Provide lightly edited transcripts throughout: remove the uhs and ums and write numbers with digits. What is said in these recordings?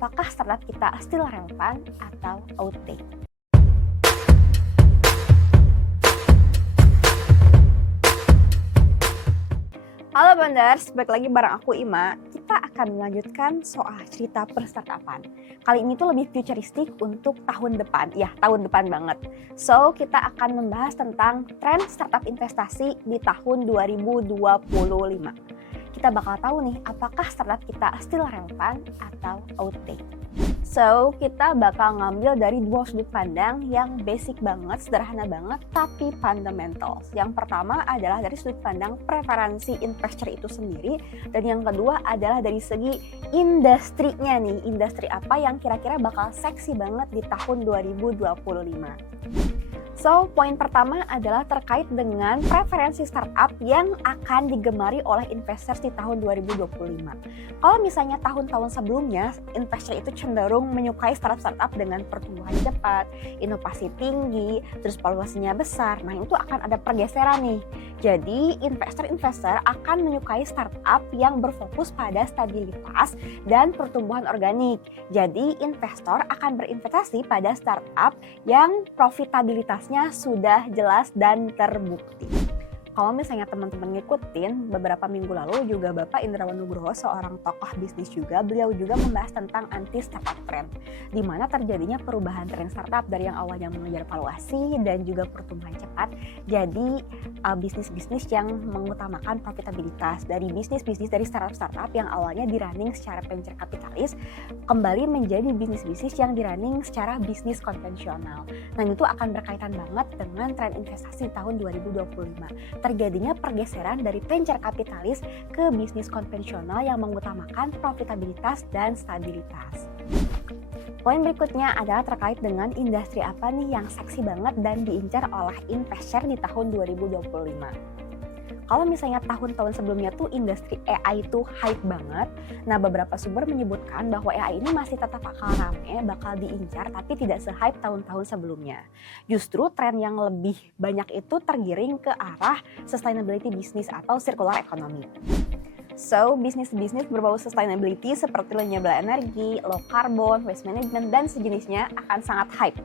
apakah startup kita still relevan atau outdated. Halo Founders, balik lagi bareng aku Ima. Kita akan melanjutkan soal cerita perstartupan. Kali ini tuh lebih futuristik untuk tahun depan, ya tahun depan banget. So, kita akan membahas tentang tren startup investasi di tahun 2025. Kita bakal tahu nih, apakah startup kita still relevan atau outdated. So, kita bakal ngambil dari dua sudut pandang yang basic banget, sederhana banget, tapi fundamentals. Yang pertama adalah dari sudut pandang preferensi investor itu sendiri, dan yang kedua adalah dari segi industrinya nih, industri apa yang kira-kira bakal seksi banget di tahun 2025. So, poin pertama adalah terkait dengan preferensi startup yang akan digemari oleh investor di tahun 2025. Kalau misalnya tahun-tahun sebelumnya, investor itu cenderung menyukai startup dengan pertumbuhan cepat, inovasi tinggi, terus valuasinya besar. Nah, itu akan ada pergeseran nih. Jadi, investor akan menyukai startup yang berfokus pada stabilitas dan pertumbuhan organik. Jadi, investor akan berinvestasi pada startup yang profitabilitasnya sudah jelas dan terbukti. Kalau misalnya teman-teman ngikutin, beberapa minggu lalu juga Bapak Indrawan Nugroho, seorang tokoh bisnis juga, beliau juga membahas tentang anti-startup trend, di mana terjadinya perubahan tren startup dari yang awalnya mengejar valuasi dan juga pertumbuhan cepat, jadi bisnis-bisnis yang mengutamakan profitabilitas. Dari bisnis-bisnis dari startup yang awalnya dirunning secara venture kapitalis, kembali menjadi bisnis-bisnis yang dirunning secara bisnis konvensional. Nah, itu akan berkaitan banget dengan tren investasi tahun 2025. Terjadinya pergeseran dari venture kapitalis ke bisnis konvensional yang mengutamakan profitabilitas dan stabilitas. Poin berikutnya adalah terkait dengan industri apa nih yang seksi banget dan diincar oleh investor di tahun 2025. Kalau misalnya tahun-tahun sebelumnya tuh industri AI itu hype banget, nah beberapa sumber menyebutkan bahwa AI ini masih tetap bakal rame, bakal diincar, tapi tidak se-hype tahun-tahun sebelumnya. Justru tren yang lebih banyak itu tergiring ke arah sustainability business atau circular economy. So, bisnis-bisnis berbau sustainability seperti renewable energy, low carbon, waste management, dan sejenisnya akan sangat hype.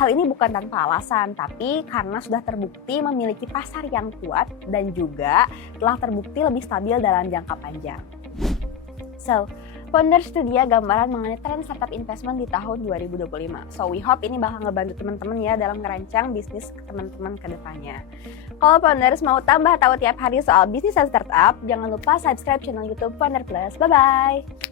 Hal ini bukan tanpa alasan, tapi karena sudah terbukti memiliki pasar yang kuat dan juga telah terbukti lebih stabil dalam jangka panjang. So, Founders itu dia gambaran mengenai tren startup investment di tahun 2025. So, we hope ini bakal ngebantu teman-teman ya dalam merancang bisnis teman-teman ke depannya. Kalau Founders mau tambah tahu tiap hari soal bisnis dan startup, jangan lupa subscribe channel YouTube Founder Plus. Bye-bye!